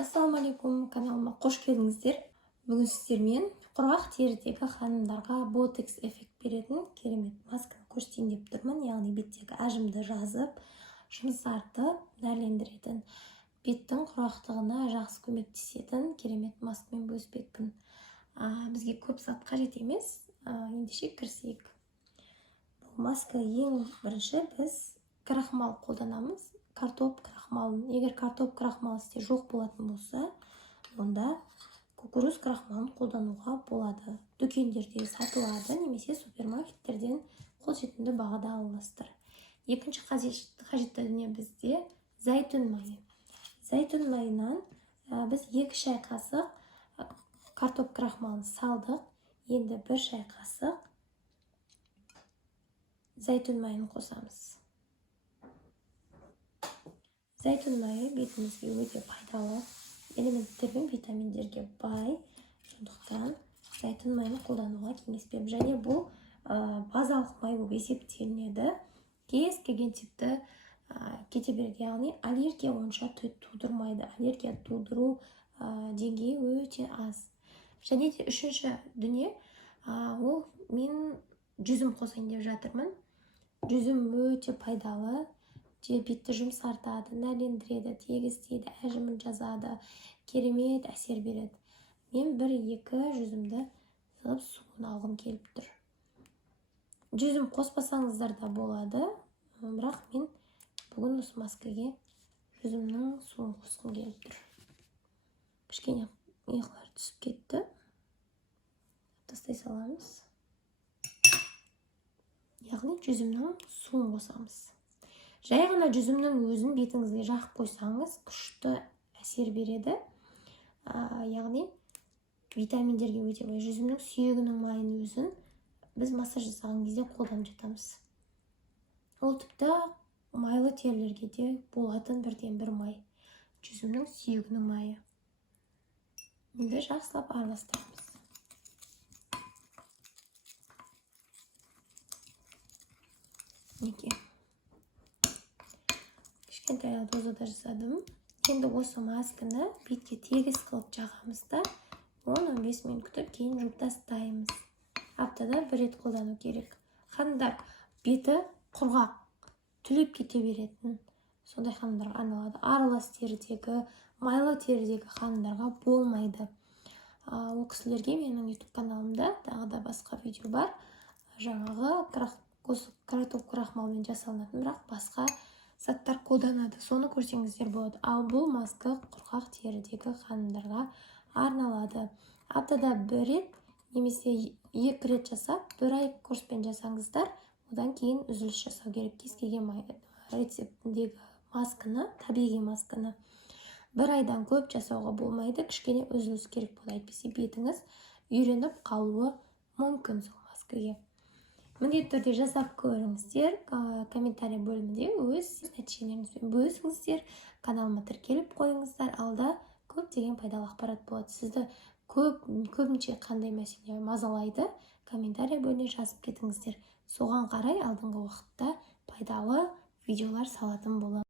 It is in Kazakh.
Ассалаумалейкум, каналыма қош келдіңіздер. Бүгін сіздермен құрғақ терідегі ханымдарға ботекс эффект беретін керемет масканы көрсетейін деп тұрмын. Яғни беттегі әжімді жазып, жұмсартып, нәрлендіретін, беттің құрғақтығына жақсы көмектесетін керемет маскамен бөліспекпін. Бізге көп зат қажет емес. Ендеше кірісейік. Бұл маска ең бірінші біз крахмал қолданамыз. Картоп крахмалын. Егер картоп крахмалы сізде жоқ болатын болса, онда кукуруз крахмалын қолдануға болады. Дүкендерде сатылады, немесе супермаркеттерден қолжетімді бағада аласыздар. Екінші қажетті дүние бізде зәйтүн майы. Зәйтүн майынан біз 2 шай қасық картоп крахмалын салдық. Енді 1 шай қасық зәйтүн майын қосамыз. Зәйтүн майы бетімізге өте пайдалы элементтер мен витаминдерге бай. Сондықтан зәйтүн майын қолдануға кеңес беремін. Және бұл базалық май болып есептелінеді. Кез келген типті кете береді. Яғни аллергия онша тудырмайды. Аллергия тудыру деңгейі өте аз. Және де үшінші дүние, ол мен жүзім қосайын деп жатырмын. Жүзім өте пайдалы. Бетті жұмсартады, нәрлендіреді, тегістейді, әжімін жазады, керемет әсер береді. Мен 1-2 жүзімді сығып суын алғым келіп тұр. Жүзім қоспасаңыздар да болады, бірақ мен бүгін осы маскаге жүзімнің суын қосқым келіп тұр. Кішкене иықлар түсіп кетті. Тастай саламыз. Яғни жүзімнің суын қосамыз. Жай ғана жүзімнің өзін бетіңізге жақып қойсаңыз, күшті әсер береді. Яғни витаминдерге өте бай. Жүзімнің сүйегінің майын өзін біз массаж жасаған кезде қолданып жатамыз. Ол тіпті майлы терілерге де болатын бірден-бір май. Жүзімнің сүйегінің майы. Енді жақсылап араластырамыз. Неке. Кішкентай дозада жасадым. Енді осы масканы бетке тегіс қылып жағамыз да 10-15 минут күтіп кейін жуып тастаймыз. Аптада 1 рет қолдану керек. Ханымдар беті құрғақ, түлеп кете беретін сондай ханымдарға арналады. Аралас терідегі, майлы терідегі ханымдарға болмайды. Ол кісілерге менің YouTube каналымда тағы да басқа видео бар. Жаңағы картоп крахмалмен жасалынатын, бірақ басқа заттар қолданады. Соны көрсеңіздер болады. Ал бұл маска құрғақ терідегі ханымдарға арналады. Аптада 1 рет немесе 2 рет жасап, 1 ай курспен жасаңыздар, одан кейін үзіліс жасау керек. Кез келген рецептіндегі масканы, табиғи масканы 1 айдан көп жасауға болмайды. Кішкене үзіліс керек болады. Әйтпесе бетіңіз үйреніп қалуы мүмкін сол маскаға. Міндетті түрде жасап көріңіздер. Комментарий бөлімінде өз нәтижелеріңізбен бөлісіңіздер. Каналыма тіркеліп қойыңыздар. Алда көптеген пайдалы ақпарат болады. Сізді көбінше қандай мәселе мазалайды, комментарий бөліміне жазып кетіңіздер. Соған қарай алдыңғы уақытта пайдалы видеолар салатын боламын.